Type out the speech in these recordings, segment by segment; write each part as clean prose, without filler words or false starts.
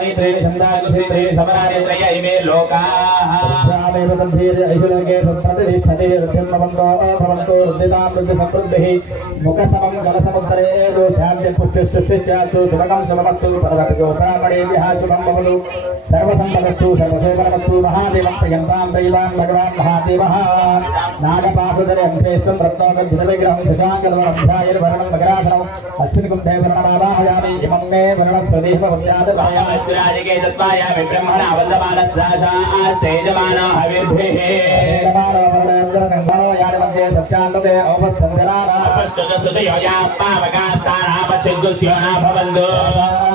सर्वाणि त्रीणि छन्दानि त्रीणि समराणि त्रय इमे लोकाः रामेव तद्भीर्य ऐश्वर्ये सत्प्रतिष्ठते रथ्यन्मवन्तो भवन्तो रुद्धितां रुद्धिसमृद्धिः मुखसमं जलसमुत्तरे शान्तिपुष्टिस्यात्तु शुभकं शुभमस्तु परवतो ब्राह्मणेभ्यः शुभं भवतु सर्वसम्पदस्तु सर्वशोभनमस्तु महादेवं प्रियन्तां दैवान् भगवान् महादेवः नागपासुदरे अंशेष्टं रत्नोकं शशाङ्कलवरं मकरासनम् अश्विनिकुण्ठे वर्णमावाहयामि इमं मे वर्णस्वदेह भवत्यादपायामस्राजके तत्पायामि ब्रह्मणा वन्दमानस्राजास्तेजमानो हविर्भिः यानिमध्ये सत्यान्तते औपस्सञ्जनाना अपस्तुतसुतयोया पावकास्तानापशिद्दुस्योना भवन्तु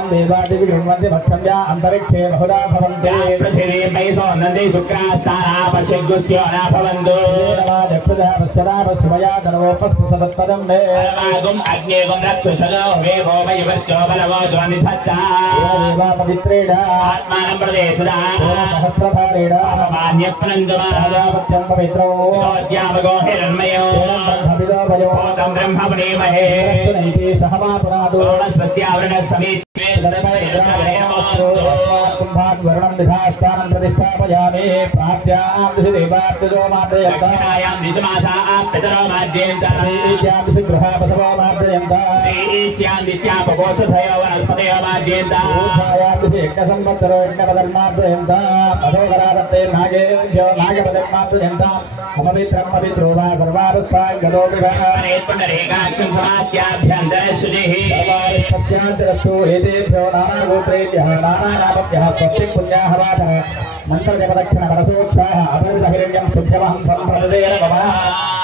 देवादिवि गृह्णन्ति भक्षम्या अन्तरिक्षे बहुधा भवन्ति पृथिवी मयिसो नन्दी शुक्रास्तानापशिद्दुस्योना भवन्तु दक्षुषः पश्यदा पश्यमया सर्वोपस्पृशतत्पदं मे परमागुम् अग्नेगुम् रक्षुषदो वेवो वैवर्चो बलवो ध्वनिधत्ता देवा पवित्रेण आत्मानं प्रदेशदा सहस्रभारेण अपमान्यप्नन्दमा राजापत्यं पवित्रो ज्ञामगो हिरण्मयो ब्रह्मविदो वयो ब्रह्मणीमहे सुनैति सहमापुरादो स्वस्यावरणसमीचे कुम्भाद्वर्णं विधास्थानं प्रतिष्ठापयामि प्राप्त्यां दिशि देवार्तिजो मार्जयन्तायां दिशमासा पितरो माद्यन्तां दिशि गृहापसवो मार्जयन्तां दिश्यापकोषधयो वनस्पतयो माद्यन्तां दिशि यज्ञसंवत्सरो यज्ञपदर्मार्जयन्तां अधोकरादत्ते नागेभ्यो नागपदर्मार्जयन्तां अमवित्रं पवित्रो वा सर्वारस्वान् गतो पुण्डरीकाक्षं समात्याभ्यन्तरशुचिः सर्वारिष्पत्यान्तरस्तु एतेभ्यो नानागोत्रेभ्यः नानानामभ्यः स्वस्ति पुण्याः वाचः मन्त्रजपदक्षिणपरसोत्साह अपरितहिरण्यं शुद्धमहं सम्प्रददेन मम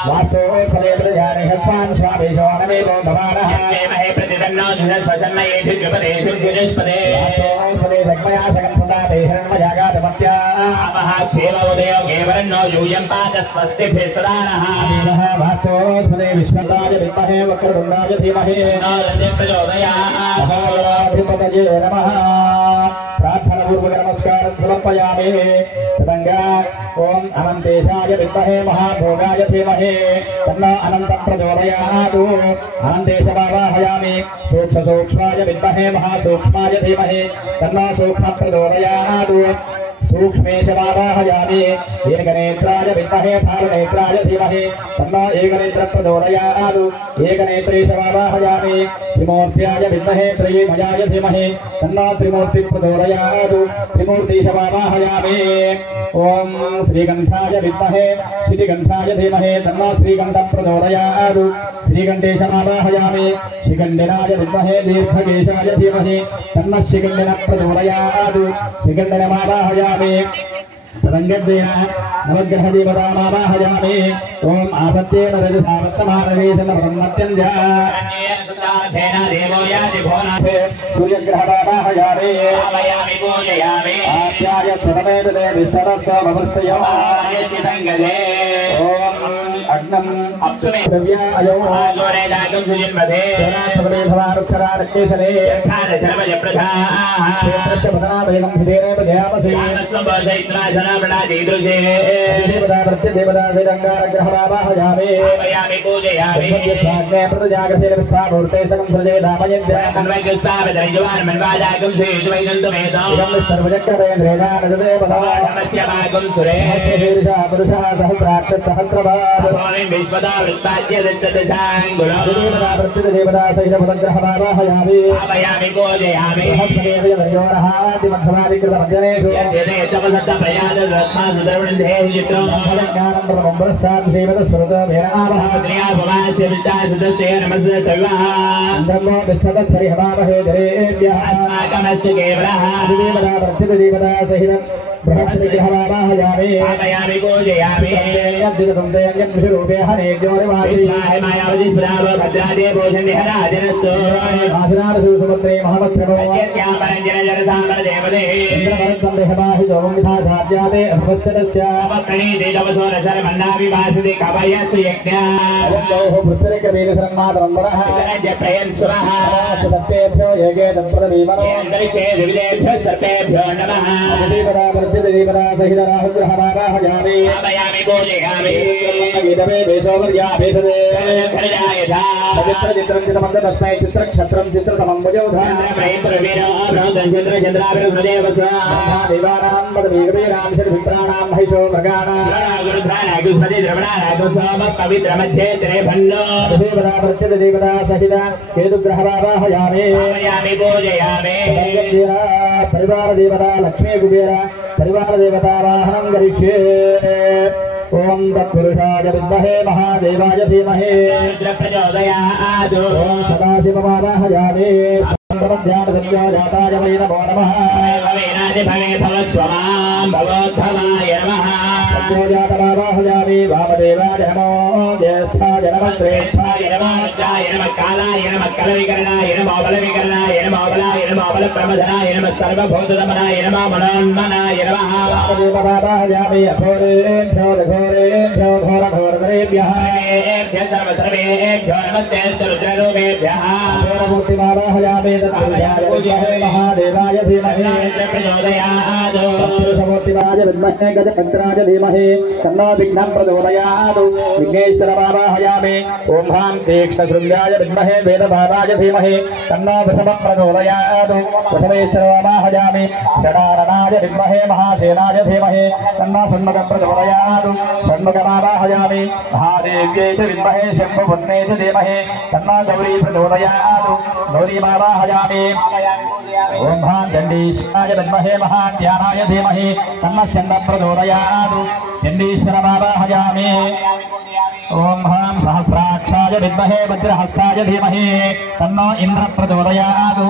वास्तोफले प्रजाने हस्तान् स्वामेशो अनमेवो भवानः देवहे प्रतिदन्नो धनस्वशन्नयेति द्विपदेषु द्विजस्पदे वास्तोफले जग्मया सकं सदा देहरण्मयागातमत्या आपः क्षेम उदयो केवलन्नो यूयं पाद स्वस्तिभिः सदानः देवः वास्तोफले विश्वताय विद्महे वक्रतुण्डाय धीमहि तन्नो प्रचोदयात् महागणाधिपतये नमः प्रार्थना पूर्वक नमस्कार समर्पयामि तदंगा ओम अनंतेशाय विद्महे महाभोगाय धीमहि तन्नो अनंतं प्रचोदयात् अनंतेशमावाहयामि सूक्ष्माय विद्महे महासूक्ष्माय धीमहि तन्नो सूक्ष्मं प्रचोदयात् सूक्ष्मेशमावाहयामि एकनेत्राय विद्महे फालनेत्राय धीमहि तन्नो एकनेत्रं प्रचोदयात् एकनेत्रेशमावाहयामि त्रिमूर्त्याय विद्महे त्रयीमयाय धीमहि तन्नो त्रिमूर्तिं प्रचोदयात् त्रिमूर्तिशमावाहयामि ओम श्रीगंधाय विद्महे श्रीगंधाय धीमहि तन्नो श्रीगंधं प्रचोदयात् श्रीगंधेशमावाहयामि श्रीगंधनाय विद्महे दीर्घकेशाय धीमहि तन्नो श्रीगंधनं प्रचोदयात् श्रीगंधनमावाहयामि तदंगद्वेन नवग्रहदेवतामावाहयामि ओम आसत्येन रजसावत्तमानवेशन ब्रह्मत्यञ्जा अन्येन देवो याति भोनाथे सूर्यग्रहमावाहयामि आवायामि पूजयामि आत्याय प्रथमेन विस्तरस्व भवस्तयो आयसितंगदे ओम अग्नम अप्सुमे द्रव्या अयो आलोरे दागं सुजिन्मधे सोनासवरे भवारुक्षरारकेशरे यक्षार सर्वज प्रधा क्षेत्रस्य पदनाभयं हिदेरेव जयामसि आनस्वबदैत्रा जनावना दीदृशे देवता प्रत्यदेवता श्रीरङ्गारग्रहमावाहयामि आवायामि पूजयामि स्वाग्ने प्रतजागतेन विश्वामूर्ते सकं सृजे धामयन्त्य अन्वयगस्तावदरिजवान् मन्वादागं श्रीजुवैनन्दमेतो इदं सर्वजक्करेन्द्रेणानजते भवानमस्य भागं सुरे शीर्षा पुरुषः सहस्राक्ष सहस्रभाव विश्वदा वृत्ताच्य दत्तदशाङ्गुलो देवता प्रत्यदेवता सहितपदग्रहमावाहयामि आवायामि पूजयामि सहस्रदेवयोरः आदिमध्यमादिकृतमध्यनेषु यद्यते तपसत्तप्रयाद रत्नासुदर्वृन्धे चित्रं ज्ञानं ब्रह्मस्तात् श्रीमदस्वरूपेण आवाहयामि भवास्य विद्यासुतस्य नमस्य सर्वः ब्रह्मो विश्वदस्सरिहवामहे जरेभ्यः अस्माकमस्य केवलः देवता प्रत्यदेवता सहितं बृहत्विग्रहमावाहयामि आवायामि पूजयामि यद्दिनसंदेयज्ञरूपे हरेद्योरिवासि मायावति स्मराव भद्रादे भोजन्निहराजनस्तु आसनारसूसुपुत्रे महमस्त्रभो यस्यापरञ्जनजनसाम्बरदेवदे इन्द्रपरसन्देहमाहि सोमं विधासाद्यादे अभवत्सदस्य अपप्रणीते तपसोरसरमन्नाभिवासिते कवयस्व यज्ञा अयन्दोः पुत्रिकवीरसरन्मातरम्बरः इतरञ्जप्रयन् सुरः सत्तेभ्यो येगे तत्पदवीमनो अन्तरिक्षे द्विविधेभ्यः सर्पेभ्यो नमः प्रत्यदेवता सहित राहुग्रहवाराहयामि आमयामि पूजयामि गीतमे वेशोवर्या वेशदे खरजायथा पवित्र चित्रं चित्रमन्त तस्मै चित्रक्षत्रं चित्रतमं वयोधान प्रवीरं चित्र चन्द्राभिर्हृदेवसा देवानां पदवीगवीरां शर्भित्राणां महिषो मृगाणां गुरुध्रानागुस्मति द्रवणानागुस्वाम पवित्र मध्ये त्रिभल्लो देवता प्रत्यदेवता सहित केतुग्रहवाराहयामि आमयामि पूजयामि परिवार देवता लक्ष्मी कुबेर परिवार देवता वाहनं करिष्ये ओम तत्पुरुषाय विद्महे महादेवाय धीमहि प्रचोदयात् ओम सदाशिवमावाहयामि जाताय वै नमो नमः भगवद्भवाय नमः सत्योजातमावाहयामि वामदेवाय नमो ज्येष्ठाय नमः श्रेष्ठाय नमः जाय नमः कालाय नमः कलविकरणाय नमः बलविकरणाय नमः बलाय नमः बलप्रमदनाय नमः सर्वभूतदमनाय नमः मनोन्मनाय नमः वामदेवावाहयामि अघोरेभ्यो घोरेभ्यो घोरघोरधरेभ्यः सर्वेभ्यो नमस्ते रुद्ररूपेभ्यः घोरमूर्तिमावाहयामि महादेवाय धीमहि प्रचोदयात् पुरुषमूर्तिवाय विद्महे गजपत्राय धीमहि तन्नो विघ्नं प्रचोदयात् विघ्नेश्वरमावाहयामि ओम ह्रां तीक्ष्णशृङ्गाय विद्महे वेदभावाय धीमहि तन्नो वृषभं प्रचोदयात् वृषभेश्वरमावाहयामि षडाननाय विद्महे महासेनाय धीमहि तन्नो षण्मुखं प्रचोदयात् षण्मुखमावाहयामि महादेव्यै च विद्महे शम्भुपुत्र्यै च धीमहि तन्नो गौरी प्रचोदयात् गौरीमावाहयामि ओम ह्रां चण्डीश्वराय विद्महे महाध्यानाय धीमहि तन्नः चण्डः प्रचोदयात् चण्डीश्वरमावाहयामि ओम ह्रां सहस्राक्षाय विद्महे वज्रहस्ताय धीमहि तन्नो इन्द्रः प्रचोदयात्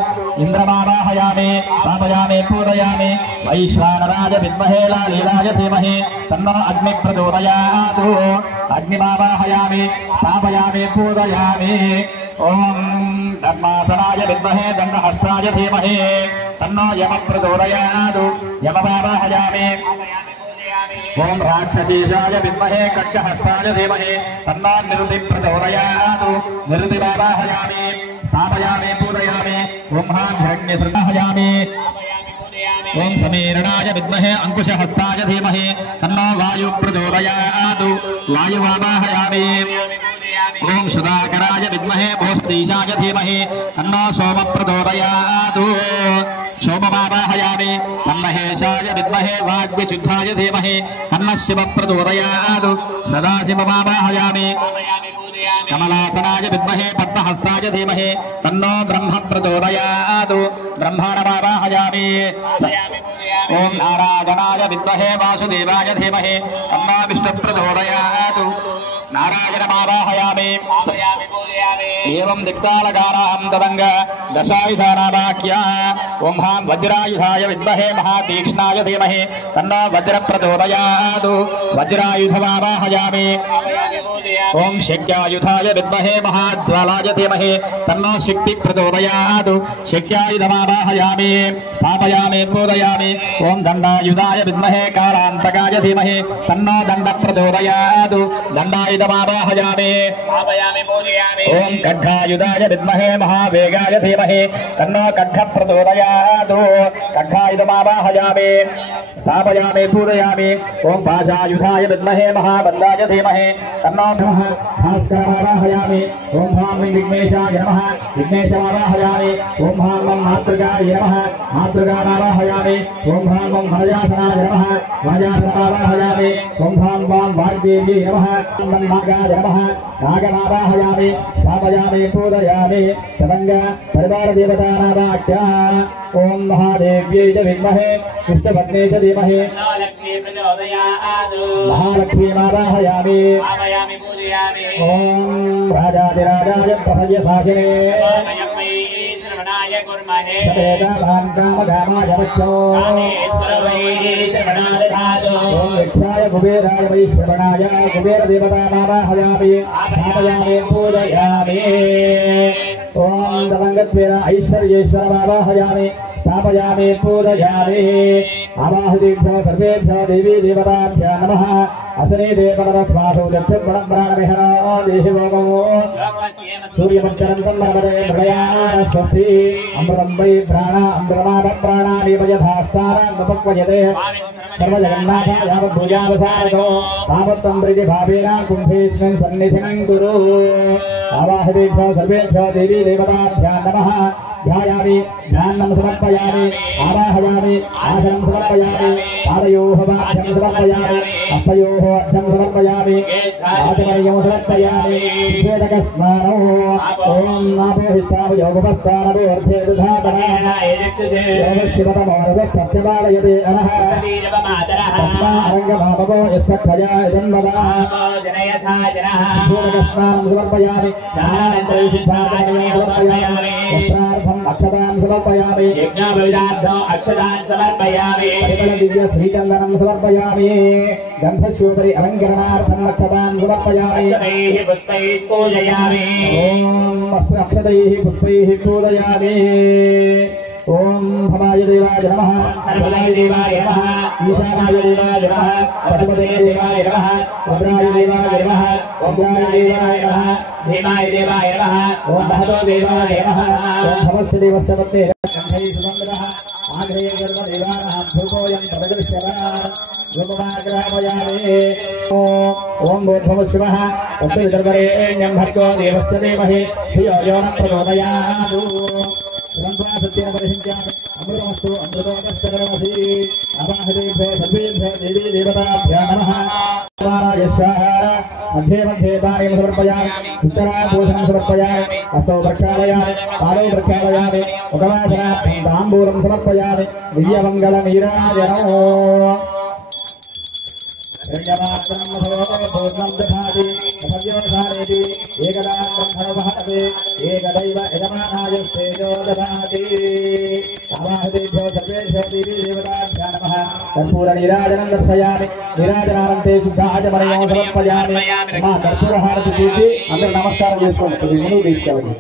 इन्द्रमावाहयामि स्थापयामि पूजयामि वैश्वानराय विद्महे लालीलाय धीमहि तन्नो अग्निः प्रचोदयात् अग्निमावाहयामि स्थापयामि पूजयामि ओम धर्मासनाय विद्महे दण्डहस्ताय धीमहि तन्नो यमः प्रचोदयात् यममावाहयामि ओम राक्षसीशाय विद्महे खड्गहस्ताय धीमहि तन्नो निरुतिः प्रचोदयात् निरुतिमावाहयामि स्थापयामि पूजयामि ओम ह्रां हिरण्यसृताहयामि ओम समीरणाय विद्महे अंकुशहस्ताय धीमहि तन्नो वायुः प्रचोदयात् वायुमावाहयामि ओम सुधाकराय विद्महे भोस्तीशाय धीमहि तन्नो सोमः प्रचोदयात् सोममावाहयामि तन्महेशाय विद्महे वाग्विशुद्धाय धीमहि तन्नः शिवः प्रचोदयात् सदाशिवमावाहयामि कमलासनाय विद्महे पद्महस्ताय धीमहि तन्नो ब्रह्म प्रचोदयात् ब्रह्माणमावाहयामि ओम नारायणाय विद्महे वासुदेवाय धीमहि तन्नो विष्णुः प्रचोदयात् नारायणमावाहयामि एवं दिक्तालकारां तदंग दशायुधानावाक्या ओम ह्रां वज्रायुधाय विद्महे महातीक्ष्णाय धीमहि तन्नो वज्रः प्रचोदयात् वज्रायुधमावाहयामि ओम शक्यायुधाय विद्महे महाज्वालाय धीमहि तन्नो शक्तिः प्रचोदयात् शक्यायुधमावाहयामि स्थापयामि पूजयामि ओम दण्डायुधाय विद्महे कालान्तकाय धीमहि तन्नो दण्डः प्रचोदयात् दण्डायुधमावाहयामि ओम खड्गायुधाय विद्महे महावेगाय धीमहि तन्नो खड्गः प्रचोदयात् खड्गायुधमावाहयामि स्थापयामि पूजयामि ओम पाशायुधाय विद्महे महाबलाय धीमहि तन्नो भास्करमावाहयामि ओम ह्रां विघ्नेशाय नमः विघ्नेशमावाहयामि ओम ह्रां मातृकाय नमः मातृकामावाहयामि ओम ह्रां भरजासनाय नमः भरजासनमावाहयामि ओम ह्रां वाग्देव्यै नमः नागाय नमः नागमावाहयामि स्थापयामि पूजयामि तदंग परिवार देवतानावाक्या ओम महादेव्यै च विद्महे कृष्णपत्न्यै च धीमहि महालक्ष्मीमावाहयामि ओम राजाधिराजाय प्रभयसाचिने य कुबेराय वै श्रवणाय कुबेर देवतानावाहयामि स्थापयामि पूजयामि ओम दवंगत्वेन ऐश्वर्येश्वरमावाहयामि स्थापयामि पूजयामि आवाहतेभ्यो सर्वेभ्यो देवी देवताभ्यो नमः असने देवतस्मासो दक्षगुणप्राणविहनो देहि भोगो सूर्यमच्चरन्तं नर्मदे मृगयान स्वस्ति अमृतं वै प्राण अमृतमाद प्राणानि वयधास्तारानुपक्वयते सर्वजगन्नाथाय यावद्भुजावसारतो तावत्तं प्रतिभावेन कुम्भेस्मिन् सन्निधिं कुरु आवाहतेभ्यो सर्वेभ्यो देवी देवताभ्यो नमः ध्यायामि ध्यानं समर्पयामि आवाहयामि आसनं समर्पयामि पादयोः वाक्यं समर्पयामि हस्तयोः अर्घ्यं समर्पयामि आचमनीयं समर्पयामि वेदकस्नानो ॐ नाभोहिष्ठाव योगपस्तानवो अर्थे दुधातनः योगशिवतमोरसस्यपालयते अनः तस्मारङ्गमापको यस्य क्षया जन्मदा वेदकस्नानं समर्पयामि ज्ञानानन्तरं सिद्धान्तमयं समर्पयामि वस्त्रार्थम् अक्षतां समर्पयामि यज्ञाबलिदार्थम् अक्षतां समर्पयामि दिव्य श्रीचन्दनं समर्पयामि गन्धस्योपरि अलङ्करणार्थम् अक्षतां समर्पयामि पुष्पैः पूजयामि ॐ अक्षतैः पुष्पैः पूजयामि ॐ भवाय देवाय नमः सर्वदाय देवाय नमः ईशानाय देवाय नमः पशुपते देवाय नमः रुद्राय देवाय नमः ओंकाराय देवाय नमः भीमाय देवाय नमः ॐ महतो देवाय नमः ॐ भवस्य देवस्य पत्ते गन्धैः सुगन्धः आग्रहे सर्वदेवानां भूतोऽयं तददृश्यः रूपमाग्रहपयामि ॐ भूर्भुवः तस्य विदर्भरेण्यं भर्गो देवस्य धीमहि धियो यो न प्रचोदयात् सत्येन परिशिञ्चामि अमृतमस्तु अमृतोऽकस्तकरमसि अवाहतेभ्यो सर्वेभ्यो देवी देवताभ्यो नमः मध्ये मध्ये पानीं समर्पयामि उत्तराभूषणं समर्पयामि हस्तौ प्रक्षालयामि पादौ प्रक्षालयामि मुखवासनार्थं ताम्बूलं समर्पयामि दिव्यमङ्गलनीराजनो पूर्णं दधाति तपव्योधारेति एकदा ब्रह्मणोपहते एकदैव यजमानाय तेजो ददाति आवाहतेभ्यो सर्वेभ्यो देवी देवताभ्यो नमः कर्पूरनीराजनं दर्शयामि నీరాజనానంతే శుద్ధాచమనయం సమర్పయామి మా కర్పూర హారతి తీసి అందరూ నమస్కారం చేసుకోండి ముందుకు తీసుకోవాలి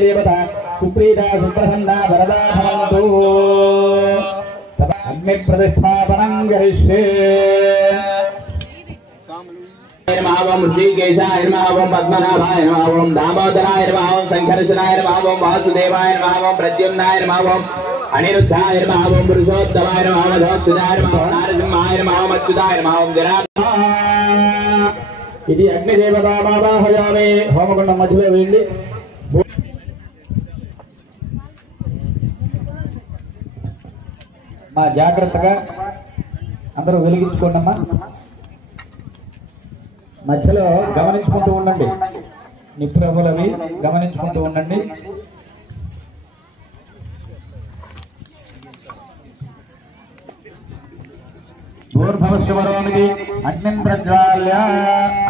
దేవత సుప్రీత సుప్రసన్న వరదా భవంతు అగ్ని ప్రతిష్టాపనం కరిష్యే नमः ओम ऋषिकेशाय नमः ओम पद्मनाभाय नमः ओम दामोदराय नमः ओम संकर्षणाय नमः ओम वासुदेवाय नमः ओम प्रद्युम्नाय नमः ओम अनिरुद्धाय नमः ओम पुरुषोत्तमाय नमः ओम अच्युताय नमः ओम नारसिंहाय नमः ओम अच्युताय नमः ओम जनार्दनाय इति अग्निदेवतामावाहयामि होमकुण्डं मध्यలో వేయండి మా జాగ్రత్తగా అందరూ వెలిగించుకోండి అమ్మా మధ్యలో గమనించుకుంటూ ఉండండి నిప్పురవ్వలవి గమనించుకుంటూ ఉండండి భూర్భవస్వరోమిది అగ్నిం ప్రజ్వాల్య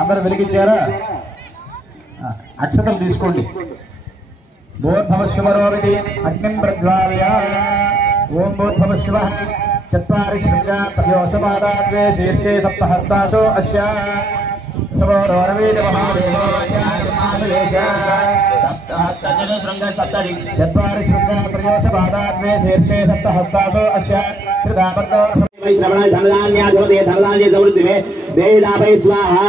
అందరూ వెలిగించారా అక్షతలు తీసుకోండి భూర్భవస్వరోమిది అగ్నిం ప్రజ్వాల్య ఓం భూర్భవస్వ चत्वारि शृङ्गा तयोसपादाद्वे शीर्षे सप्तहस्तासो अस्य चत्वारि शृङ्गा तयोसपादाद्वे शीर्षे सप्तहस्तासो अस्य श्रवणाय धनधान्याधोदे धनधान्य समृद्धि में वेदापै स्वाहा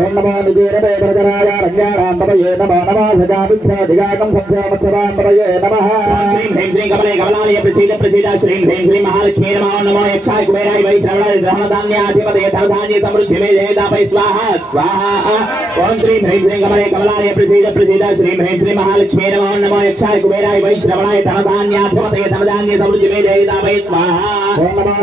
ओम नमो निजेरवे वरदराय रज्ञानां तपये नमो नमः सजाभिभ्यादिगाकं सत्यामत्सवां तपये नमः श्रीं ह्रीं श्रीं कमले कमलालय प्रसीद प्रसीद श्रीं ह्रीं श्रीं महालक्ष्मी नमः नमो यक्षाय कुबेराय वै श्रवणाय धनधान्याधिपते धनधान्य समृद्धि में वेदापै स्वाहा स्वाहा ओम श्रीं ह्रीं श्रीं कमले कमलालय प्रसीद प्रसीद श्रीं ह्रीं श्रीं महालक्ष्मी नमः नमो यक्षाय कुबेराय वै श्रवणाय धनधान्याधिपते धनधान्य समृद्धि में वेदापै स्वाहा ओम नमः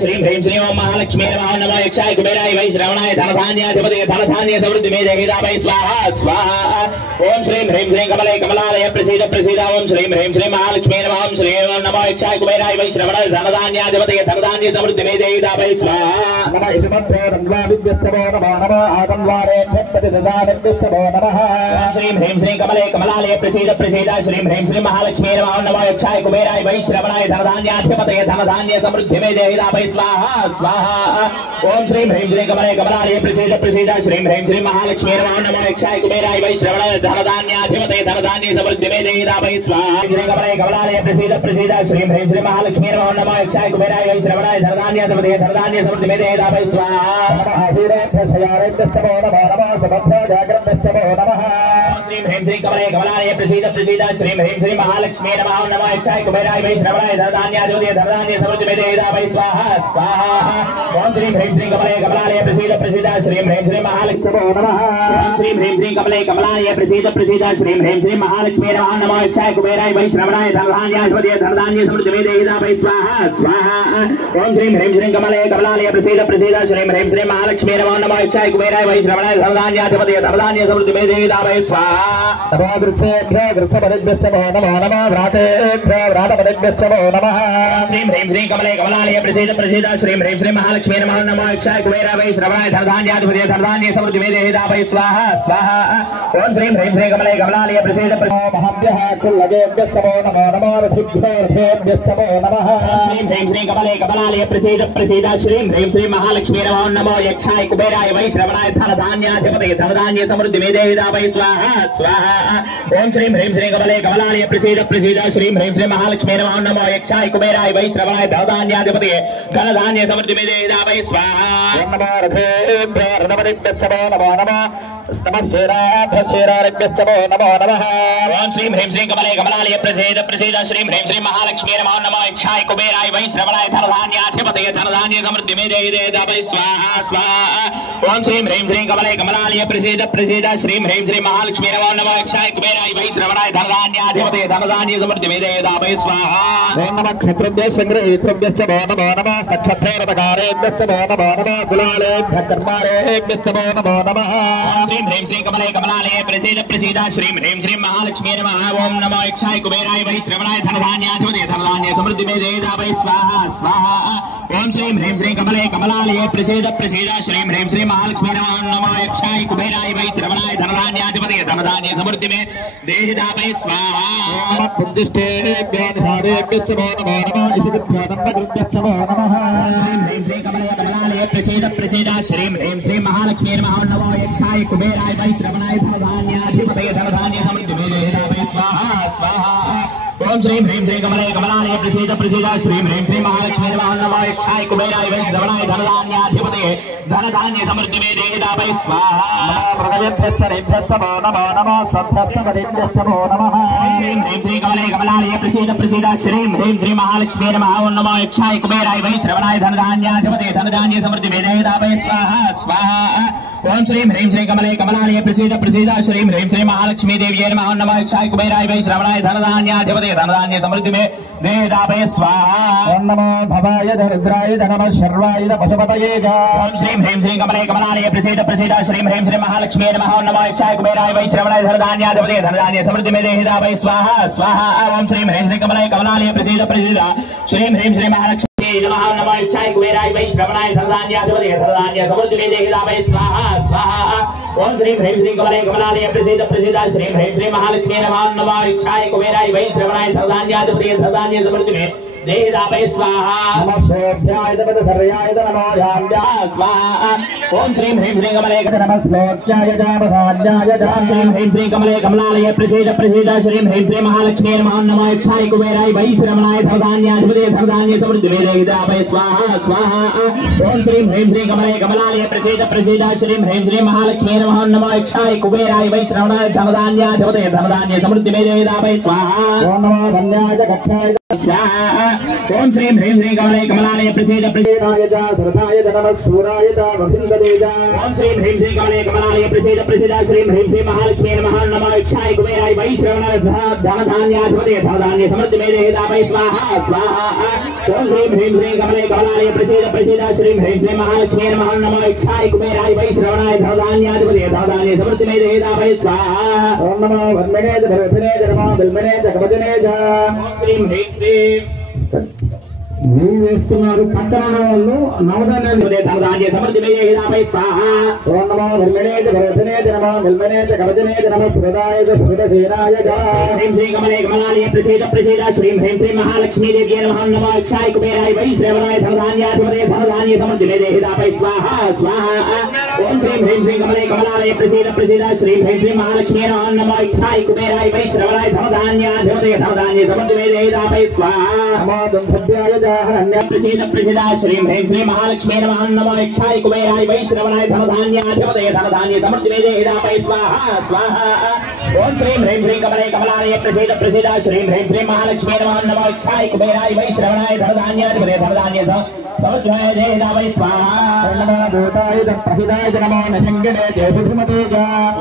श्रीं ह्रीं श्रीं ओम महालक्ष्मी नमः नमो यक्षाय कुबेराय वै श्रवणाय धनधान्याधिपते धनधान्य समृद्धि में जगदापै स्वाहा स्वाहा ओम श्रीं ह्रीं श्रीं कमले कमलालय प्रसीद प्रसीद ओम श्रीं ह्रीं श्रीं महालक्ष्मी नमः ओम श्रीं नमो यक्षाय कुबेराय वै श्रवणाय धनधान्याधिपते धनधान्य समृद्धि में जगदापै स्वाहा नमः इषुमध्यो रन्वा विद्युत्सवो नमो नमः आगम्वारेभ्यः प्रतिददानेभ्यश्चवो नमः श्रीं ह्रीं श्रीं कमले कमलालये प्रसीद प्रसीद श्रीं ह्रीं श्रीं महालक्ष्मी नमो नमः यक्षाय कुबेराय वैश्रवणाय धनधान्याधिपतये धनधान्य समृद्धि में देहिदाभै स्वाहा स्वाहा ओम श्रीं ह्रीं श्रीं कमले कमलालये प्रसीद प्रसीद श्रीं ह्रीं श्रीं महालक्ष्मी नमो नमः यक्षाय कुबेराय वैश्रवणाय धनधान्याधिपतये धनधान्य समृद्धि में देहिदाभै स्वाहा श्रीं कमले कमलालये प्रसीद प्रसीद श्रीं ह्रीं श्रीं महालक्ष्मी नमो नमः यक्षाय कुबेराय वैश्रवणाय धनधान्याधिपतये धनधान्य समृद्धि में देहिदाभै स्वाहा श्रीं ह्रीं श्रीं कमले कमलालये प्रसीद प्रसीद श्रीं ह्रीं श्रीं महालक्ष्मी नमो नमः यक्षाय कुबेराय वैश्रवणाय धनधान्याधिपतये धनधान्य समृद्धि में देहिदाभै स्वाहा स्वाहा ओम श्रीं ह्रीं श्रीं कमले कमलालये प्रसीद प्रसीद श्रीं ह्रीं श्रीं महालक्ष्मी नमो नमः श्रीं ह्रीं श्रीं कमले कमलालये प्रसीद प्रसीद श्रीं ह्रीं श्रीं महालक्ष्मी नमो नमः यक्षाय कुबेराय वैश्रवणाय धनधान्याधिपतये धनधान्य समृद्धि में देहिदाभै स्वाहा स्वाहा ओम श्रीं ह्रीं श्रीं कमले कमलालये प्रसीद प्रसीद श्रीं ह्रीं श्रीं महालक्ष्मी नमो नमः यक्षाय कुबेराय वैश्रवणाय धनधान्याधिपतये धनधान्य समृद्धि में देहिदाभै स्वाहा तपोदृक्षेभ्यो वृक्षपरिभ्यश्चवो नमो नमः व्रातेभ्यो व्रातपरिभ्यश्चवो नमः श्रीं ह्रीं श्रीं कमले कमलालये प्रसीद प्रसीद श्रीं ह्रीं श्रीं महालक्ष्मी नमो नमः यक्षाय कुबेराय वैश्रवणाय धनधान्याधिपतये धनधान्य समृद्धि में देहिदाभै स्वाहा स्वाहा ओम श्रीं ह्रीं श्रीं कमले कमलालये प्रसीद महाभ्यः कुल्लगेभ्यश्चवो नमो नमः ऋषिभ्योर्भेभ्यश्चवो नमः श्रीं ह्रीं श्रीं कमले कमलालये प्रसीद प्रसीद श्रीं ह्रीं श्रीं महालक्ष्मी नमो नमः यक्षाय कुबेराय वैश्रवणाय धनधान्याधिपतये धनधान्य समृद्धि में देहिदाभै स्वाहा स्वाहा ओम श्रीं ह्रीं श्रीं कमले कमलालये प्रसीद प्रसीद श्रीं ह्रीं श्रीं महालक्ष्मी नमो नमः यक्षाय कुबेराय वैश्रवणाय धनधान्याधिपतये धनधान्य समृद्धि में देहिदाभै स्वाहा नमो रथेभ्यो नमो नमः नमस्तेराभ्यश्चेराभ्यश्चवो नमो नमः ओम श्रीं ह्रीं श्रीं कमले कमलालये प्रसीद प्रसीद श्रीं ह्रीं श्रीं महालक्ष्मी नमो नमः यक्षाय कुबेराय वैश्रवणाय धनधान्याधिपतये धनधान्य समृद्धि में देहिदाभै स्वाहा स्वाहा ओम श्रीं ह्रीं श्रीं कमले कमलालये प्रसीद प्रसीद श्रीं ह्रीं श्रीं महालक्ष्मी नमो नमः यक्षाय कुबेराय वैश्रवणाय धनधान्याधिपतये धनधान्य समृद्धि में देहिदाभै स्वाहा नमः क्षत्रेभ्यः संग्रहीतृभ्यश्च नमो नमः सक्षत्रेरतकारेभ्यश्च नमो नमः कुलालेभ्यः कर्मारेभ्यश्च नमो नमः श्रीं ह्रीं श्रीं कमले कमलालये प्रसीद प्रसीद श्रीं ह्रीं श्रीं महालक्ष्मी नमः ओम नमो यक्षाय कुबेराय वैश्रवणाय धनधान्याधिपतये धनधान्य समृद्धि में देहिदाभै स्वाहा स्वाहा ओम श्रीं ह्रीं श्रीं कमले कमलालये प्रसीद प्रसीद श्रीं ह्रीं श्रीं महालक्ष्मी नमः यक्षाय कुबेराय वैश्रवणाय धनधान्याधिपतये धनधान्य समृद्धि में देहिदाभै स्वाहा पुद्दिष्टेभ्यश्च नमो नमः इषुभ्यो नमः श्रीं ह्रीं श्रीं कमले कमलालये प्रसीद प्रसीद श्रीं ह्रीं श्रीं महालक्ष्मी नमः नमः यक्षाय कुबेराय वैश्रवणाय धनधान्याधिपतये धनधान्य समृद्धि में देहिदाभै स्वाहा स्वाहा ओम श्रीं ह्रीं श्रीं कमले कमलालये प्रसीद प्रसीद श्रीं ह्रीं श्रीं महालक्ष्मी नमः नमः यक्षाय कुबेराय वैश्रवणाय धनधान्याधिपतये धनधान्य समृद्धि में देहिदाभै स्वाहा नमो नमः स्वभ्यस्तपरिभ्यश्चवो नमः श्रीं ह्रीं श्रीं कमले कमलालये प्रसीद प्रसीद श्रीं ह्रीं श्रीं महालक्ष्मी नमः नमः यक्षाय कुबेराय वैश्रवणाय धनधान्याधिपतये धनधान्य समृद्धि में देहिदाभै स्वाहा स्वाहा ओम श्रीं ह्रीं श्रीं कमले कमलालये प्रसीद प्रसीद श्रीं ह्रीं श्रीं महालक्ष्मी देव्यै नमः नमः यक्षाय कुबेराय वैश्रवणाय धनधान्याधिपतये धनधान्य समृद्धि में देहिदाभै स्वाहा ओम नमो भवाय रुद्राय नमः शर्वाय पशुपतये ओम श्रीं ह्रीं श्रीं कमले कमलालये प्रसीद प्रसीद श्रीं ह्रीं श्रीं महालक्ष्मी नमः नमः यक्षाय कुबेराय वैश्रवणाय धनधान्याधिपतये धनधान्य समृद्धि में देहिदाभै स्वाहा स्वाहा ओम श्रीं ह्रीं श्रीं कमले कमलालये प्रसीद प्रसीद श्रीं ह्रीं श्रीं महालक्ष्मी नमः नमः यक्षाय कुबेराय वैश्रवणाय धनधान्याधिपतये धनधान्य समृद्धि में देहिदाभै स्वाहा स्वाहा ओम श्रीं ह्रीं श्रीं कमले कमलालये प्रसीद प्रसीद श्रीं ह्रीं श्रीं महालक्ष्मी नमः नमः यक्षाय कुबेराय वैश्रवणाय धनधान्याधिपतये धनधान्य समृद्धि में देहिदाभै स्वाहा नमस्तेभ्याय सर्याय नमो याभ्यः स्वाहा ओम श्रीं ह्रीं श्रीं कमले नमस्लोक्याय नमः श्रीं ह्रीं श्रीं कमले कमलालये प्रसीद प्रसीद श्रीं ह्रीं श्रीं महालक्ष्मी नमः नमः यक्षाय कुबेराय वैश्रवणाय धनधान्याधिपतये धनधान्य समृद्धि में देहिदाभै स्वाहा स्वाहा ओम श्रीं ह्रीं श्रीं कमले कमलालये प्रसीद प्रसीद श्रीं ह्रीं श्रीं महालक्ष्मी नमः नमः यक्षाय कुबेराय वैश्रवणाय धनधान्याधिपतये धनधान्य समृद्धि में देहिदाभै स्वाहा ओम नमो धन्याय कक्षाय स्वाहा ओम श्रीं ह्रीं श्रीं कमले कमलालये प्रसीद प्रसीदाय सरसाय नमः सूराय वसिन्धते ओम श्रीं ह्रीं श्रीं कमले कमलालये प्रसीद प्रसीद श्रीं ह्रीं श्रीं महालक्ष्मी नमः नमः यक्षाय कुबेराय वैश्रवणाय धनधान्याधिपतये धनधान्य समृद्धि में देहिदाभै स्वाहा स्वाहा ओम श्रीं ह्रीं श्रीं कमले कमलालये प्रसीद प्रसीद श्रीं ह्रीं श्रीं महालक्ष्मी नमः नमः यक्षाय कुबेराय वैश्रवणाय धनधान्याधिपतये धनधान्य समृद्धि में देहिदाभै स्वाहा ओम नमो वर्मणे धर्मणे नमो बिल्मणे कवचने ओम श्रीं ह्रीं श्रीं నీవు వేస్తున్నారు పక్కన వాళ్ళు నవధాన్యాలు ధనధాన్య సమృద్ధి మేధాపై స్వాహ ఓం నమో నిర్మణేత గర్భనేత నమో నిర్మణేత గర్భనేత నమో స్మృదాయ స్మృతసేనాయ హ్రీం శ్రీ కమలే కమలాలయ ప్రసీద ప్రసీద శ్రీం హ్రీం శ్రీ మహాలక్ష్మీ దేవ్యై నమః నమో అక్షాయ కుబేరాయ వైశ్రవణాయ ధనధాన్యాధిపతే ధనధాన్య సమృద్ధి మేధాపై స్వాహ స్వాహ ఓం శ్రీం హ్రీం శ్రీ కమలే కమలాలయ ప్రసీద ప్రసీద శ్రీం హ్రీం శ్రీ మహాలక్ష్మీ నమో అక్షాయ కుబేరాయ వైశ్రవణాయ ధనధాన్యాధిపతే ధనధాన్య సమృద్ధి మేధాపై స్వాహ నమో దంభ్యాయ प्रसिद्ध प्रसिद्ध श्रीं ह्रीं श्री महालक्ष्मी नमः नमो इच्छाय कुबेराय वैश्रवणाय धनधान्याधिपते धनधान्य समृद्धि मेधापै स्वाहा स्वाहा ओम श्रीं ह्रीं श्री कमले कमलालय प्रसिद्ध प्रसिद्ध श्रीं ह्रीं श्री महालक्ष्मी नमः नमो इच्छाय कुबेराय वैश्रवणाय धनधान्याधिपते धनधान्य समृद्धि मेधापै स्वाहा नमो भूताय प्रहिताय नमो नशंगणे जयसुमते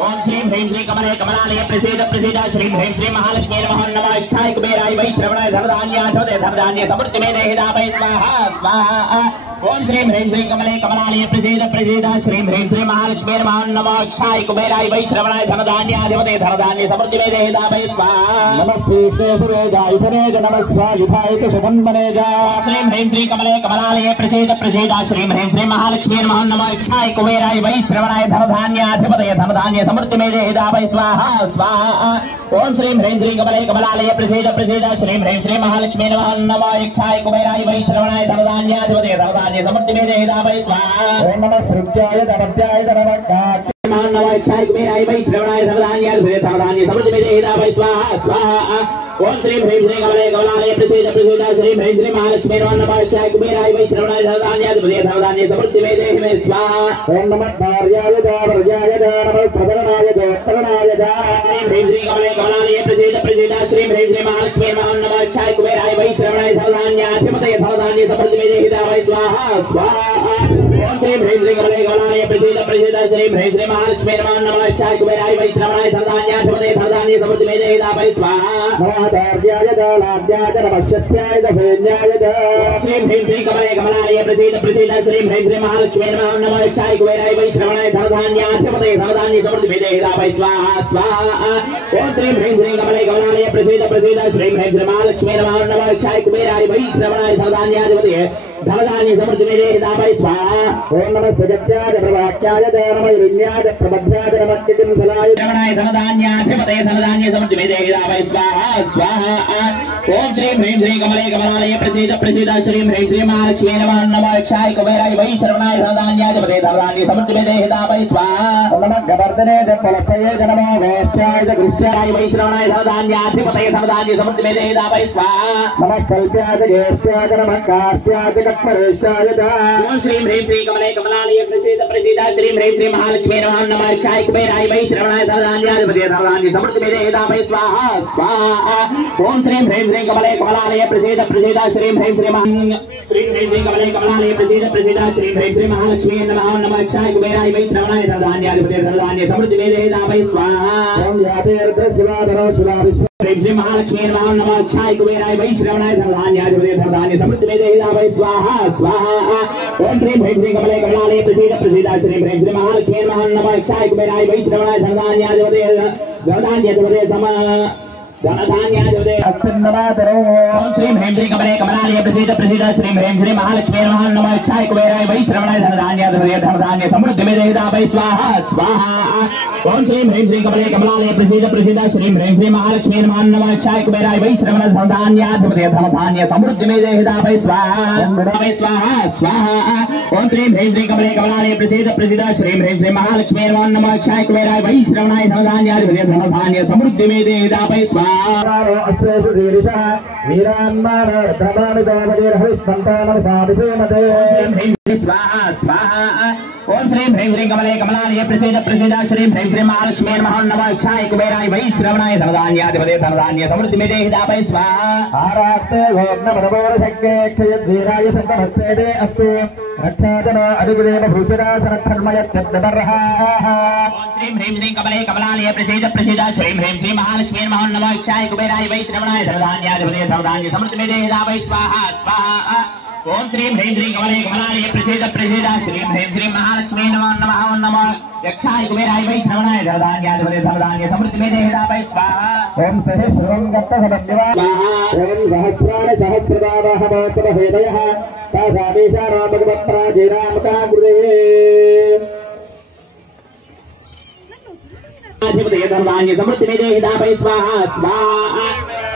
ओम श्रीं ह्रीं श्री कमले कमलालय प्रसिद्ध प्रसिद्ध श्रीं ह्रीं श्री महालक्ष्मी नमः नमो इच्छाय कुबेराय वैश्रवणाय धनधान्याधिपते धनधान्य समृद्धि मेधापै स्वाहा स्वाहा ओम श्रीं ह्रीं श्री कमले कमलालय प्रसीद प्रसीद श्रीं ह्रीं श्री महालक्ष्मी नमः अक्षाय कुबेराय वैश्रवणाय धनधान्याधिपते धनधान्य समृद्धि मेधापै स्वाहा नमस्ते सुरेजाय धनेज नमस्वायुधाय च सुगन्धनेज श्रीं ह्रीं श्री कमले कमलालय प्रसीद प्रसीद श्रीं ह्रीं श्री महालक्ष्मी नमः अक्षाय कुबेराय वैश्रवणाय धनधान्याधिपते धनधान्य समृद्धि मेधापै स्वाहा स्वाहा ओम श्रीं ह्रीं श्री कमले कमलालय प्रसीद प्रसीद श्रीं ह्रीं श्री महालक्ष्मी नमः अक्षाय कुबेराय वैश्रवणाय धनधान्याधिपते धनधान्य समृद्धि मेधापै स्वाहा ओम नमः सृज्याय धनवत्याय धनवत्काय नमः अक्षाय कुबेराय वैश्रवणाय धनधान्याधिपते धनधान्य समृद्धि मेधापै स्वाहा स्वाहा ओम श्रीं ह्रीं श्री कमले कमलालय प्रसीद प्रसीद श्रीं ह्रीं श्री महालक्ष्मी नमः अक्षाय कुबेराय वैश्रवणाय धनधान्याधिपते धनधान्य समृद्धि मेधापै स्वाहा ओम नमः भार्याय दावर्याय नमः प्रदरणाय दोत्तरणाय श्रीं ह्रीं श्री कमले कमलालय प्रसीद प्रसीद श्रीं ह्रीं श्री महालक्ष्मी नमः अक्षाय कुबेराय वैश्रवणाय धनधान्याधिपते धनधान्य समृद्धि मेधापै स्वाहा स्वाहा ओम श्रीं ह्रीं श्री कमले कमलालय प्रसीद प्रसीद श्रीं ह्रीं श्री महालक्ष्मी नमः अक्षाय कुबेराय वैश्रवणाय धनधान्याधिपते धनधान्य समृद्धि मेधापै स्वाहा नमः दालाद्याय नमः शस्याय दभेन्याय श्रीं ह्रीं श्री कमले कमलालय प्रसीद प्रसीद श्रीं ह्रीं श्री महालक्ष्मी नमः अक्षाय कुबेराय वैश्रवणाय धनधान्याधिपते धनधान्य समृद्धि मेधापै स्वाहा स्वाहा ओम श्रीं ह्रीं श्री कमले कमलालय प्रसीद प्रसीद श्रीं ह्रीं श्री महालक्ष्मी नमः अक्षाय कुबेराय वैश्रवणाय धनधान्याधिपते धनधान्य समृद्धि मेधापै स्वाहा ओम नमः सजत्याय प्रवाक्याय नमः विन्याय प्रबध्याय नमः किंसलाय धनधान्याधिपते धनधान्य समृद्धि मेधापै स्वाहा स्वाहा ओम श्रीं ह्रीं श्री कमले कमलालय प्रसीद प्रसीद श्रीं ह्रीं श्री महालक्ष्मी नमः अक्षाय कुबेराय वैश्रवणाय धनधान्याधिपते धनधान्य समृद्धि मेधापै स्वाहा ओम नमः गवर्धने फलपये नमः वैश्याय दृश्याय वैश्रवणाय धनधान्याधिपते धनधान्य समृद्धि मेधापै स्वाहा नमः कल्प्याय ज्येष्ठाय नमः काश्याय कट्मरेशाय ओम श्रीं ह्रीं श्री कमले कमलालय प्रसीद प्रसीद श्रीं ह्रीं श्री महालक्ष्मी नमः अक्षाय कुबेराय वैश्रवणाय धनधान्याधिपते धनधान्य समृद्धि मेधापै स्वाहा स्वाहा ओम श्रीं ह्रीं श्री कमले कमलालय प्रसीद प्रसीद श्रीं ह्रीं श्री कमले कमलालय प्रसीद प्रसीद श्रीं ह्रीं श्री महालक्ष्मी नमः अक्षाय कुबेराय वैश्रवणाय धनधान्याधिपते धनधान्य समृद्धि मेधापै स्वाहा ओम यातेर्थ शिवाधरो शिवा ह्रीं श्री महालक्ष्मी नमः अक्षाय कुबेराय वैश्रवणाय धनधान्याधिपते धनधान्य समृद्धि मेधापै स्वाहा स्वाहा ओम श्रीं ह्रीं श्री कमले कमलालय प्रसीद प्रसीद श्रीं ह्रीं श्री महालक्ष्मी नमः अक्षाय कुबेराय वैश्रवणाय धनधान्याधिपते धनधान्यधिपते धनधान्याधिपते ओम श्रीं ह्रीं श्री कमले कमलालय प्रसीद प्रसीद श्रीं ह्रीं श्री महालक्ष्मी नमः अक्षाय कुबेराय वैश्रवणाय धनधान्याधिपते धनधान्य समृद्धि मेधापै स्वाहा स्वाहा ओम श्रीं ह्रीं श्री कमले कमलालय प्रसीद प्रसीद श्रीं ह्रीं श्री महालक्ष्मी नमः अक्षाय कुबेराय वैश्रवणाय धनधान्याधिपते धनधान्य समृद्धि मेधापै स्वाहा स्वाहा स्वाहा ओम श्रीं ह्रीं श्री कमले कमलालय प्रसीद प्रसीद श्रीं ह्रीं श्री महालक्ष्मी नमः अक्षाय कुबेराय वैश्रवणाय धनधान्याधिपते धनधान्य समृद्धि मेधापै स्वाहा अश्वेषु शीर्षः वीरान्मान प्रमाणितावदेर हरिस्पन्तानम साधिपेमते स्वाहा स्वाहा ओम श्रीं ह्रीं श्री कमले कमलालय प्रसीद प्रसीद श्रीं ह्रीं श्री महालक्ष्मी नमः अक्षाय कुबेराय वैश्रवणाय धनधान्याधिपते धनधान्य समृद्धि मेधापै स्वाहा आरास्ते भोग्नमदमोरशक्ते क्षयद्वीराय संतमस्तेदे अस्तु रक्षादन अधिपदेव भूषणासनक्षन्मयत्यब्दबर्हा ओम श्रीं ह्रीं श्री कमले कमलालय प्रसीद प्रसीद श्रीं ह्रीं श्री महालक्ष्मी नमः अक्षाय कुबेराय वैश्रवणाय धनधान्याधिपते धनधान्य समृद्धि मेधापै स्वाहा स्वाहा ओम श्रीं ह्रीं श्रीं कमले कमलाय प्रसीद प्रसीद श्रीं ह्रीं श्रीं महालक्ष्मी नमः नमः ओम नमः यक्षाय कुबेराय वैष्णवाय धनधान्याधिपते धनधान्य समृद्धिमेधे हितापय स्वाहा ओम सहस्रं गत्तसमद्दिवा स्वाहा ओम सहस्राणि सहस्रदावः भवतरहेदयः तासादेशारा भगवत्प्राचीनामका गुरुवे अधिपते धनधान्य समृद्धिमेधे हितापय स्वाहा स्वाहा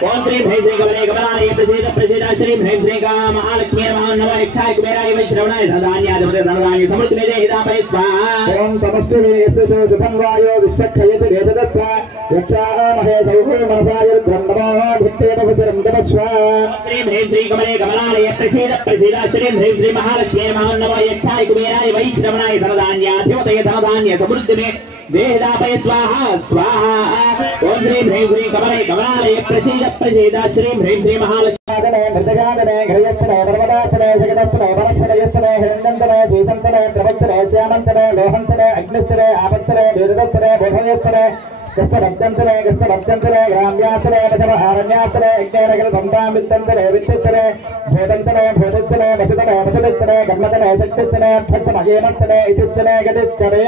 ओम श्री ह्रीं श्रीं कमले कमलाय प्रसीद प्रसीद श्रीं ह्रीं श्रीं महालक्ष्मी नमः नमः यक्षाय कुबेराय वैष्णवाय धनधान्याधिपते धनधान्य समृद्धिमेधे हितापय स्वाहा ओम समस्तवेषु सुखं वायो विश्वक्षयति वेददत्त यक्षामहे सौः मनसाय ब्रह्मणो भित्तेपवसरं तपस्व श्रीं ह्रीं श्रीं कमले कमलाय प्रसीद प्रसीद श्रीं ह्रीं श्रीं महालक्ष्मी नमः नमः यक्षाय कुबेराय वैष्णवाय धनधान्याधिपते धनधान्य समृद्धिमेधे वेदापय स्वाहा स्वाहा ओम श्री ह्रीं श्रीं कमले कमलाय प्रसीद प्रसीद श्री ह्रीं श्रीं महालक्ष्मी मृतगादने घृयस्तने पर्वतास्तने जगदस्तने वनस्पतयस्तने हिरण्यन्तने श्रीसन्तने प्रवत्तने श्यामन्तने लोहन्तने अग्निस्तने आपत्तने वेददत्तने बोधयस्तने कष्टभक्तन्तने कष्टभक्तन्तने ग्राम्यास्तने वशमहारण्यास्तने यज्ञनगरभन्तां वित्तन्तने वित्तन्तने भूतन्तने भूतिस्तने वसतने वसदिस्तने गम्मतने शक्तिस्तने अर्थमयेमस्तने इतिस्तने गतिस्तने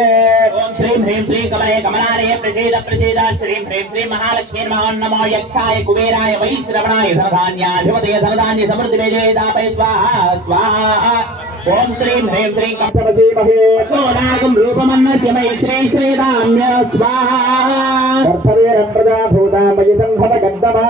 ओम श्रीं ह्रीं श्रीं कमले कमलाय प्रसीद प्रसीद श्रीं ह्रीं श्रीं महालक्ष्मी नमः नमः यक्षाय कुबेराय वैश्रवणाय धनधान्याधिपते धनधान्य समृद्धिमेधे हितापय स्वाहा स्वाहा ओम श्रीं ह्रीं श्रीं कमलसीमहे सोनागं रूपमन्नस्य मयि श्री श्रीराम्य स्वाहा कर्तव्येन प्रजा भूतामयि संभवगद्धमा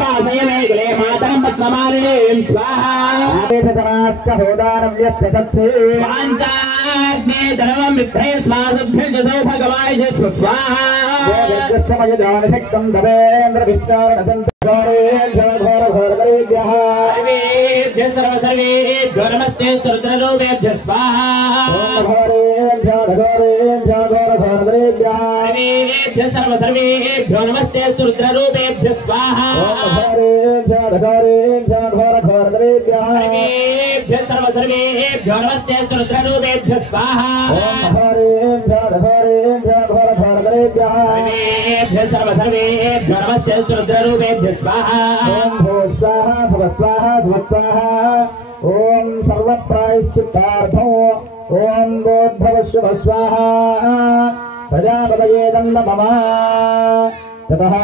वासय मे कुले मातरं पद्ममालिनीं स्वाहा आदेशसमाश्च होदानव्यस्य सत्से वाञ्छाग्ने धर्मं विद्धे स्वासभ्यजसौ भगवाय स्वाहा वेदस्यमय दानशक्तं धवेन्द्रविश्चारणसन्तघोरेभ्यः सर्वेभ्यः सर्वेभ्यो नमस्ते रुद्ररूपेभ्यः स्वाहा सर्वेभ्यः सर्वेभ्यो नमस्ते रुद्ररूपेभ्यः स्वाहा सर्वेभ्यः सर्वेभ्यो नमस्ते रुद्ररूपेभ्यः स्वाहा सर्वेभ्यो नमस्ते रुद्ररूपेभ्यः स्वाहा स्वाहा स्वाहा स्वाहा ओम सर्वप्रायश्चित्तार्थो ओम बोद्धवस्व स्वाहा प्रजापतये नमः ततः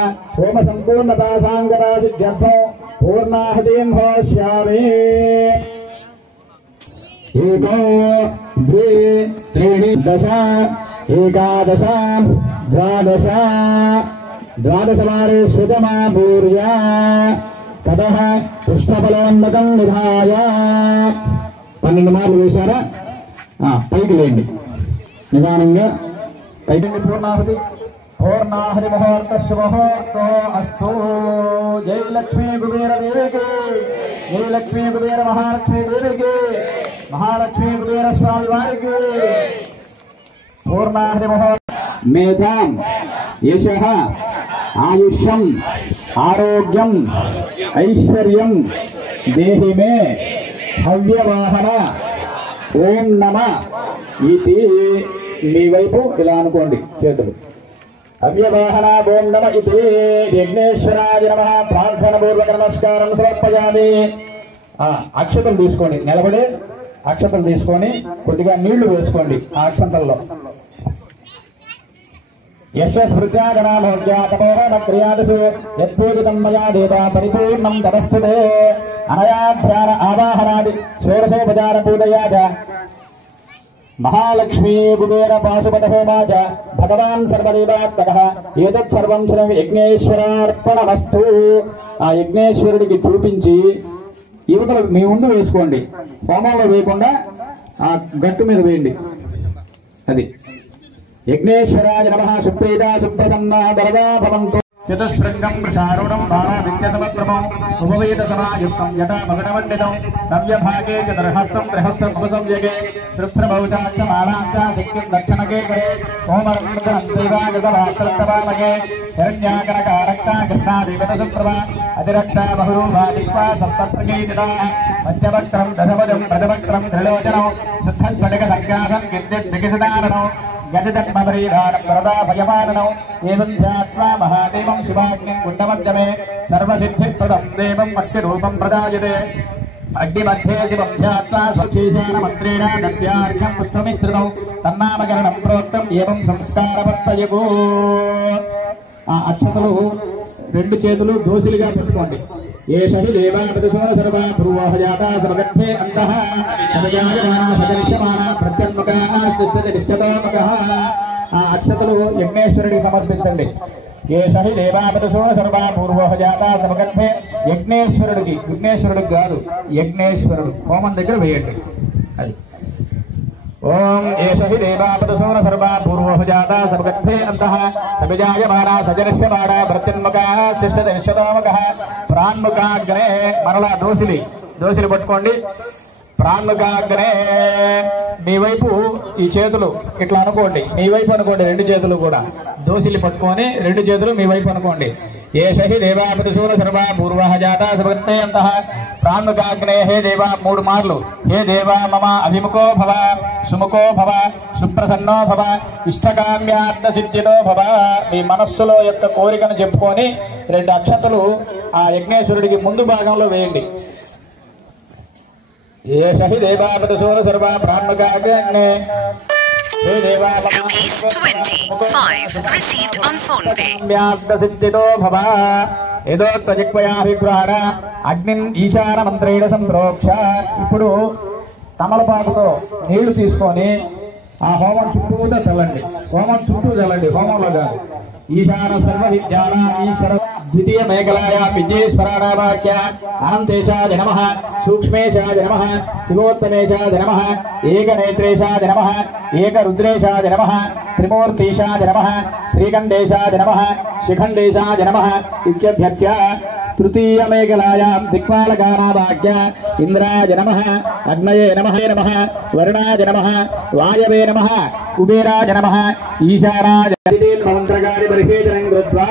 ओम संपूर्णता सांगता सिद्ध्यर्थो पूर्णाहुतिं होष्यामि एको द्वे त्रीणि दश एकादश द्वादश द्वादशवारे सुगमा भूर्या ततः पुष्पफलोन्नतं निधाय 12 మార్లు వేశారా పైకి లేండి నిదానంగా పైకి పూర్ణాహుతి పూర్ణాహుతి ముహూర్త శుభముహూర్తో అస్తు జై లక్ష్మీ కుబేర దేవికి జై లక్ష్మీ కుబేర మహాలక్ష్మీ దేవికి మహాలక్ష్మీ కుబేర స్వామి వారికి పూర్ణాహుతి ముహూర్త మేధాం యశః ఆయుష్యం ఆరోగ్యం ఐశ్వర్యం దేహి మే హవ్యవాహన ఓం నమ ఇది మీ వైపు ఇలా అనుకోండి చేతులు హవ్యవాహన ఓం నమ ఇది యజ్ఞేశ్వరాయ నమః ప్రార్థన పూర్వక నమస్కారం సమర్పయామి అక్షతలు తీసుకోండి నిలబడి అక్షతలు తీసుకొని కొద్దిగా నీళ్లు వేసుకోండి ఆ అక్షంతల్లో यशस्मृत्यागनामोज्ञातपोहनक्रियादिषु यत्पूजितं मया देवा परिपूर्णं तदस्तुते अनया ध्यान आवाहनादि षोडशोपचारपूजया च महालक्ष्मी कुबेर पाशुपतहोमा च भगवान् सर्वदेवात्मकः एतत् सर्वं श्री यज्ञेश्वरार्पणमस्तु ఆ యజ్ఞేశ్వరుడికి చూపించి యువతలు మీ ముందు వేసుకోండి హోమంలో వేయకుండా ఆ గట్టు మీద వేయండి అది यज्ञेश्वराय नमः सुप्रीता सुप्रसन्ना वरदा भवन्तु चतुस्रङ्गं प्रचारुणं भावादित्यसमक्रमं उपवेदसमायुक्तं यथा मगनमण्डितं सव्यभागे च दर्हस्तं गृहस्थमुपसंयगे तृप्त्रभौचाक्षमालाञ्च दिक्किं दक्षिणके करे सोमरन्दनं देवागतवात्रस्तवामगे हिरण्याकरकारक्ता कृष्णादेवतसुप्रभा अधिरक्षा बहुरूपा विश्वा सप्तप्रकीटिता पञ्चवक्त्रं दशभुजं प्रजवक्त्रं त्रिलोचनं शुद्धस्फटिकसङ्ख्यासं किञ्चिद्विकसितारणौ गजजन्मपरीधानं वरदा भयमाननौ एवं ध्यात्वा महादेवं शिवाग्निं कुण्डमध्यमे सर्वसिद्धिप्रदं देवं भक्तिरूपं प्रदायते अग्निमध्ये शिवभ्यात्वा स्वच्छीशानमन्त्रेण दत्यार्घ्यं पुष्पमिश्रितौ तन्नामकरणं प्रोक्तम् एवं संस्कारवर्तयको ఆ అక్షతలు రెండు చేతులు దోసిలిగా పెట్టుకోండి. ఏషహి దేవాపతిసో సర్వ పూర్వోహజాత సమగర్భే అంతః సదయాయమాన సదరిష్యమాన ప్రత్యన్ముఖాః స్థితిష్టతోముఖః. ఆ అక్షతలు యజ్ఞేశ్వరుడికి సమర్పించండి. ఏషహి దేవాపతిసో సర్వ పూర్వోహజాత సమగర్భే యజ్ఞేశ్వరుడికి, విఘ్నేశ్వరుడికి కాదు, యజ్ఞేశ్వరుడు హోమం దగ్గర వేయండి. అది ओम एषहि देवापदसून सर्वा पूर्वोपजाता सर्वगर्भे अंतः सविजायमाना सजनश्यमाना प्रत्यन्मुखः शिष्टदर्शतोमुखः प्रान्मुखाग्रे మరలా దోసిలి పట్టుకోండి. ప్రాన్ముఖాగ్రే మీ వైపు ఈ చేతులు ఇట్లా అనుకోండి, మీ వైపు అనుకోండి, రెండు చేతులు కూడా దోసిలి పట్టుకొని రెండు చేతులు మీ వైపు అనుకోండి. ఏషహి దేవాపతిసూన సర్వా పూర్వహజాత సమగర్భే అంతః ప్రాన్ముఖాగ్నే హే దేవా 3 మార్లు హే దేవా మమ అభిముఖో భవ సుముఖో భవ సుప్రసన్నో భవ ఇష్టకామ్యార్థ సిద్ధితో భవ. మీ మనస్సులో యొక్క కోరికను చెప్పుకొని 2 అక్షతలు ఆ యజ్ఞేశ్వరుడికి ముందు భాగంలో వేయండి. ఏషహి దేవాపతిసూన సర్వా ప్రాన్ముఖాగ్నే హే దేవా ₹25 received on phone pay. సిద్ధితో భవ. ఏదోక్తజిగ్వయాభిగ్రహణ అగ్నిన్ ఈశాన మంత్రేణ సంప్రోక్ష. ఇప్పుడు తమలపాకుతో నీళ్లు తీసుకొని ఆ హోమం చుట్టూతో చల్లండి. హోమం చుట్టూ చల్లండి, హోమంలో కాదు. ఈశాన సర్వ విద్యాన ఈశ్వర ద్వితీయ మేఖలాయా విద్యేశ్వరావాక్య అనంతేశాయ నమః సూక్ష్మేశాయ నమః శివోత్తమేశాయ నమః ఏకనేత్రేశాయ నమః ఏకరుద్రేశాయ నమః త్రిమూర్తీశాయ నమః శ్రీకంఠేశాయ నమః శిఖండేశాయ నమః ఇత్యభ్యర్చ్య తృతీయ మేఖలాయాం దిక్పాలకానావాక్య ఇంద్రాయ నమః అగ్నయే నమః వరుణాయ నమః వాయవే నమః కుబేరాయ నమః ఈశానాయ మంత్రగాని పరిహేతరం కృత్వా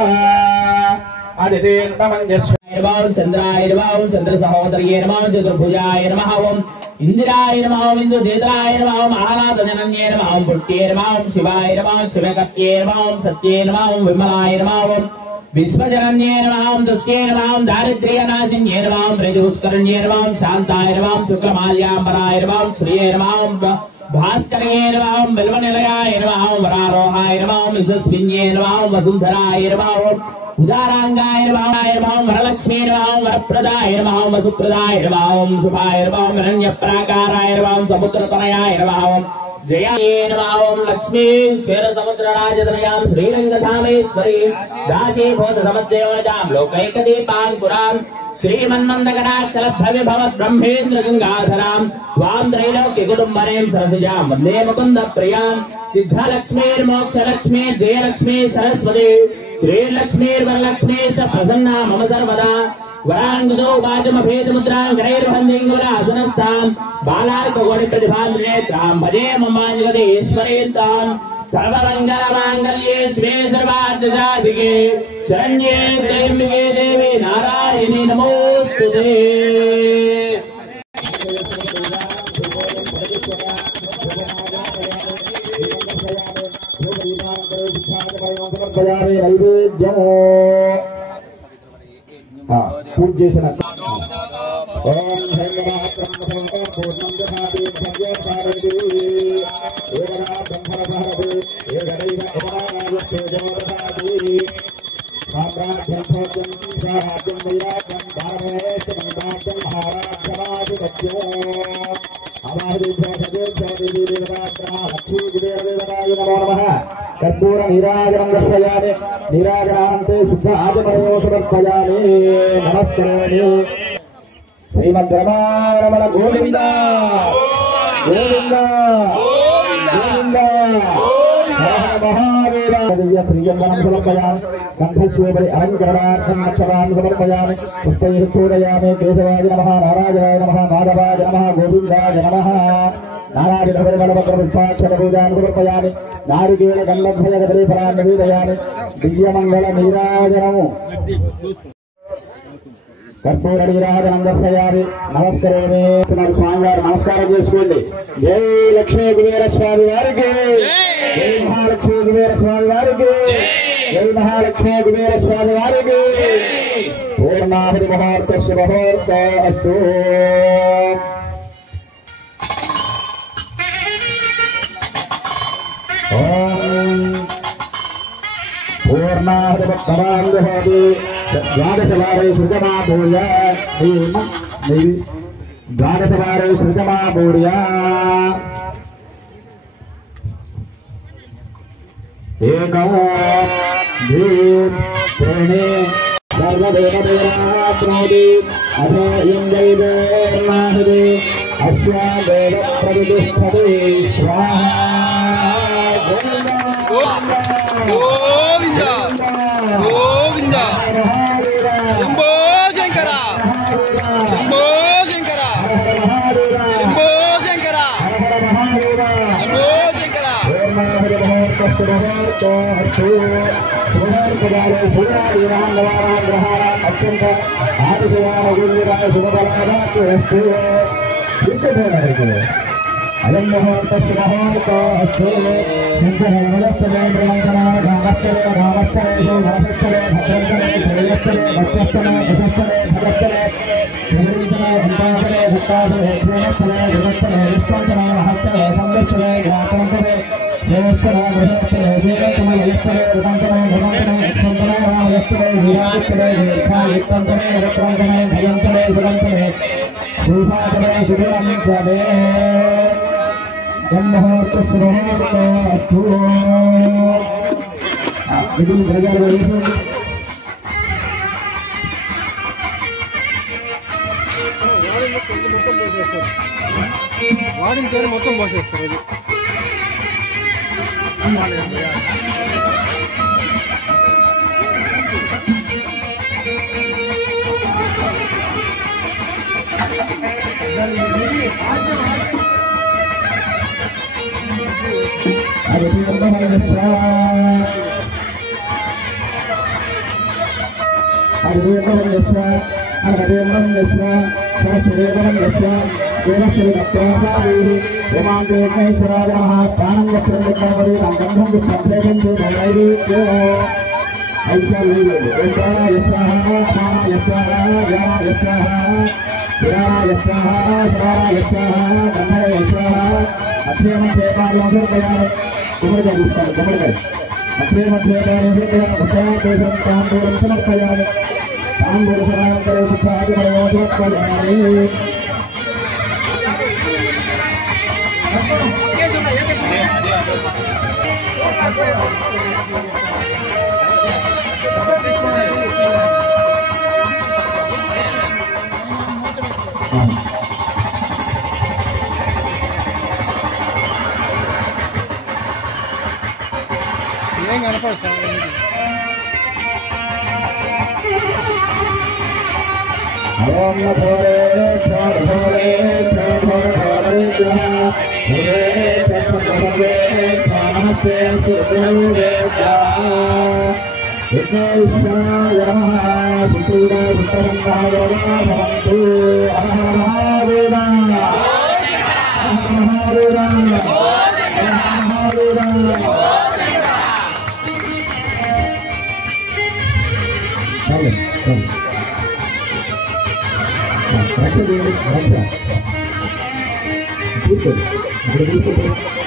చంద్రాయ నమః చంద్ర సహోదర్యే నమః చతుర్భుజాయ నమః ఓం ఇందిరాయ నమః ఇందుచేతనాయ నమః మహానాథజనన్యే నమః పుష్ట్యే నమః శివాయ నమః శివకత్యే నమః సత్యే నమః విమలాయ నమః విశ్వజనన్యే నమః దుష్టే నమః దారిద్ర్యనాశిన్యే నమః ప్రజోష్కరణ్యే నమః శాంతాయ నమః శుక్లమాల్యాంబరాయ నమః శ్రీయే నమః భాస్కరే నమః బిల్వనిలయాయ నమః వరారోహాయ నమః యశస్విన్యే నమః వసుంధరాయ నమః ఉదారాంగాయ నమః వరలక్ష్మీ నమః వరప్రదాయ నమః వసుప్రదాయ నమః శుభాయ నమః హిరణ్యప్రాకారాయ నమః సముద్రతనయాయ నమః జయాయ నమః లక్ష్మీ క్షీర సముద్రరాజతనయాం శ్రీరంగధామేశ్వరీ దాసీభూత సమద్దేవతాం లోకైకదీపాంకురాం శ్రీమన్మందకటాక్షలబ్ధవి భవత్ బ్రహ్మేంద్ర గంగాధరాం వాం త్రైలోక్య కుటుంబరేం సరసిజాం వందే ముకుంద ప్రియాం సిద్ధలక్ష్మీర్మోక్షలక్ష్మీ జయలక్ష్మీ సరస్వతి శ్రీలక్ష్మీర్వరలక్ష్మీ స ప్రసన్నా మమ సర్వదా వరాంగుజో వాచమభేదముద్రాం గరైర్భందింగురాసనస్థాం బాలార్కగోడి ప్రతిభాంద్రేత్రాం భజే మమాంజగదేశ్వరేత్తాం సర్వమంగళమాంగళ్యే శివే సర్వార్థసాధికే శరణ్యే త్రయంబికే దేవి నారాయణి నమోస్తుతే. నైవేద్యము పూజ చేసిన ఓం कर्पूर नीराजनं दर्शयामि नीराजनान्ते शुद्ध आचमनयो समर्पयामि नमस्करोमि श्रीमद्रमारमण गोविंद गोविंद गोविंद महावीर दिव्य श्रीयंगनं समर्पयामि कंठस्योपरि अलङ्करणार्थं अक्षरान् समर्पयामि पुष्पैः पूजयामि केशवाय नमः नारायणाय नमः माधवाय नमः गोविन्दाय नमः नारायणपुष्पाक्षरपूजान् समर्पयामि नारिकेल गन्धद्वयगदलीफलान् निवेदयामि दिव्यमङ्गल नीराजनम् कर्पूर नीराजनं दर्शयामि नमस्करोमि स्वामिवारु नमस्कारं చేసుకోండి జై లక్ష్మీ కుబేర స్వామి వారికి జై మహాలక్ష్మీ కుబేర స్వామి వారికి జై మహాలక్ష్మీ కుబేర స్వామి వారికి పూర్ణాహుతి ముహూర్తస్సు ముహూర్తస్తు द्वादशवारे सृजमापूर्य द्वादशवारे सृजमापूर्य एकं त्रीणि सर्वदेवदेवाप्नोति अथ इन्द्रैर्नाहति अस्य देवप्रतिष्ठते स्वाहा गोविंद गोविंद शंभो शंकर शंभो शंकर शंभो शंकर शंभो शंकर अत्यंत आदिशयान अयं मुहूर्तस्य मुहूर्तोऽस्तु शङ्करवरस्तरे रामस्तरे रामस्तरे शोभास्तरे भद्रस्तरे शैलस्तरे भक्तस्तरे भजस्तरे भगस्तरे श्रीधरे हन्तास्तरे भक्तास्तरे श्रीणस्तरे जगस्तरे विश्वस्तरे महस्तरे संवत्सरे ज्ञातन्तरे देवस्तरे बृहस्तरे वीरतमे यस्तरे ऋतन्तरे भगवन्तरे यक्षन्तरे रामयस्तरे वीरास्तरे दीर्घायुक्तन्तरे रत्रन्तरे भयन्तरे सुरन्तरे शोभातरे सुगुणन्तरे मुहूर्तस्मुहूर्तोऽस्तु ఇది ప్రజలు వాడిన పేరు మొత్తం పోసేస్తారు ఏం కనపడతారు ओम भोले भोले भोले भोले नमस्ते सुदेवे जा विष्णुशाय नमः सुतुरा सुतरंगाय भवन्तु महादेव महादेव महादेव Gracias.